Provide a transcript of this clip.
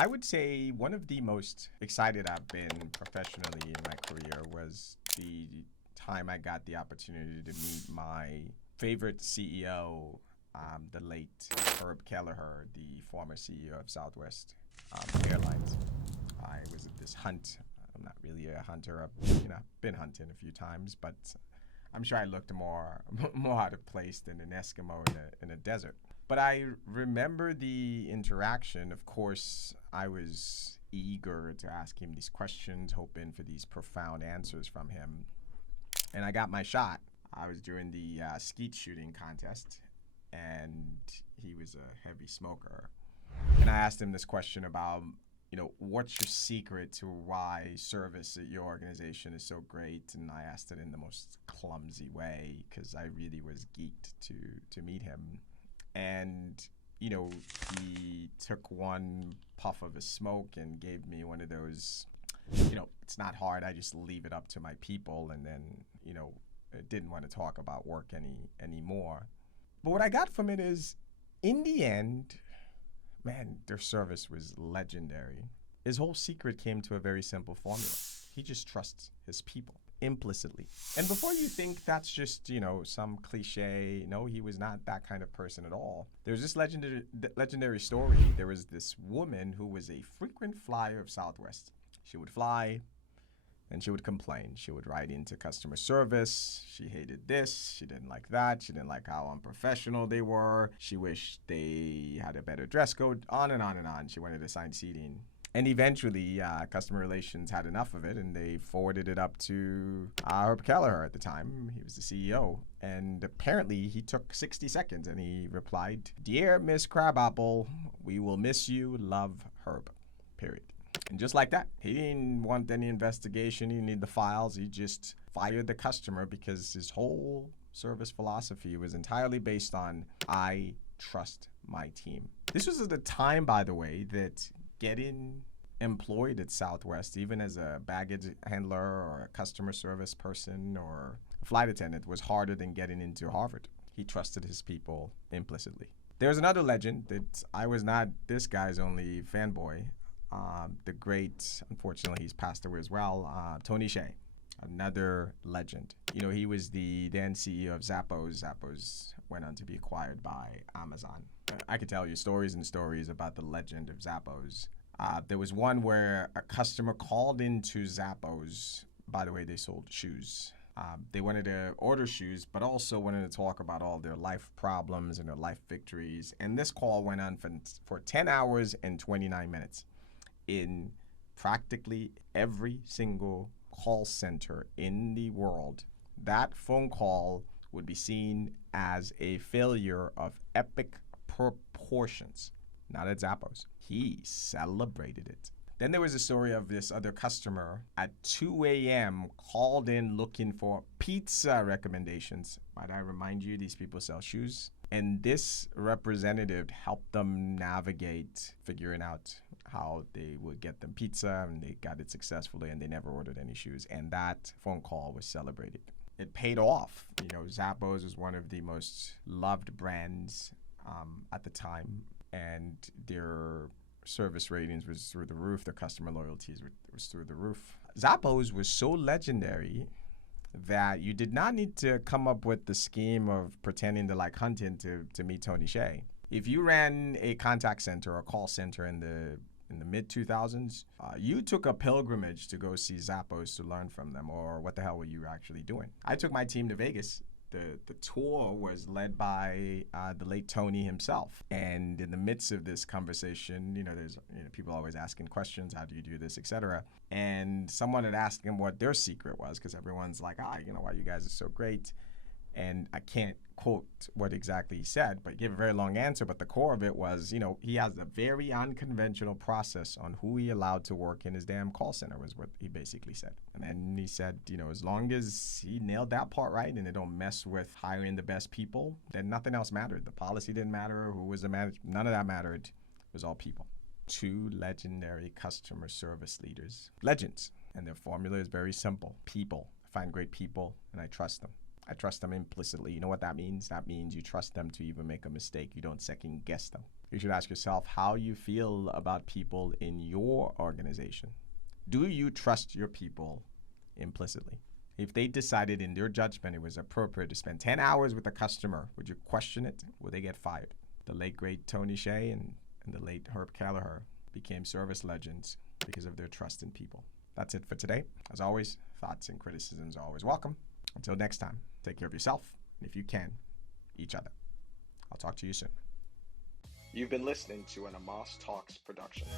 I would say one of the most excited I've been professionally in my career was the time I got the opportunity to meet my favorite CEO, the late Herb Kelleher, the former CEO of Southwest Airlines. I was at this hunt. I'm not really a hunter. I've been hunting a few times, but I'm sure I looked more more out of place than an Eskimo in a desert. But I remember the interaction. Of course, I was eager to ask him these questions, hoping for these profound answers from him. And I got my shot. I was during the skeet shooting contest, and he was a heavy smoker. And I asked him this question about, what's your secret to why service at your organization is so great? And I asked it in the most clumsy way because I really was geeked to meet him. And, he took one puff of his smoke and gave me one of those, it's not hard. I just leave it up to my people. And then, didn't want to talk about work anymore. But what I got from it is, in the end, man, their service was legendary. His whole secret came to a very simple formula. He just trusts his people implicitly. And before you think that's just, some cliche, no, he was not that kind of person at all. There's this legendary story. There was this woman who was a frequent flyer of Southwest. She would fly and she would complain. She would write into customer service. She hated this. She didn't like that. She didn't like how unprofessional they were. She wished they had a better dress code, on and on and on. She wanted assigned seating. And eventually, customer relations had enough of it, and they forwarded it up to Herb Kelleher at the time. He was the CEO. And apparently, he took 60 seconds, and he replied, "Dear Miss Crabapple, we will miss you. Love, Herb." Period. And just like that, he didn't want any investigation. He didn't need the files. He just fired the customer because his whole service philosophy was entirely based on, I trust my team. This was at a time, by the way, that getting employed at Southwest, even as a baggage handler or a customer service person or a flight attendant, was harder than getting into Harvard. He trusted his people implicitly. There's another legend that I was not this guy's only fanboy. The great, unfortunately, he's passed away as well, Tony Shea, another legend. He was the then CEO of Zappos. Zappos went on to be acquired by Amazon. I could tell you stories and stories about the legend of Zappos. There was one where a customer called into Zappos. By the way, they sold shoes. They wanted to order shoes, but also wanted to talk about all their life problems and their life victories. And this call went on for 10 hours and 29 minutes. In practically every single call center in the world, that phone call would be seen as a failure of epic proportions. Not at Zappos. He celebrated it. Then there was a story of this other customer at 2 a.m. called in looking for pizza recommendations. Might I remind you, these people sell shoes. And this representative helped them navigate figuring out how they would get them pizza, and they got it successfully, and they never ordered any shoes. And that phone call was celebrated. It paid off. Zappos was one of the most loved brands at the time, and their service ratings was through the roof. Their customer loyalties was through the roof. Zappos was so legendary that you did not need to come up with the scheme of pretending to like hunting to meet Tony Shea. If you ran a contact center or call center in the mid 2000s, you took a pilgrimage to go see Zappos to learn from them, or what the hell were you actually doing? I took my team to Vegas. The tour was led by the late Tony himself. And in the midst of this conversation, there's people always asking questions, how do you do this, etc. And someone had asked him what their secret was, because everyone's like, why you guys are so great. And I can't quote what exactly he said, but he gave a very long answer. But the core of it was, he has a very unconventional process on who he allowed to work in his damn call center, was what he basically said. And then he said, as long as he nailed that part right and they don't mess with hiring the best people, then nothing else mattered. The policy didn't matter, who was the manager, none of that mattered. It was all people. Two legendary customer service leaders. Legends. And their formula is very simple. People. I find great people and I trust them. I trust them implicitly. You know what that means? That means you trust them to even make a mistake. You don't second guess them. You should ask yourself how you feel about people in your organization. Do you trust your people implicitly? If they decided in their judgment it was appropriate to spend 10 hours with a customer, would you question it? Would they get fired? The late, great Tony Shea and the late Herb Kelleher became service legends because of their trust in people. That's it for today. As always, thoughts and criticisms are always welcome. Until next time, take care of yourself, and if you can, each other. I'll talk to you soon. You've been listening to an Amos Talks production.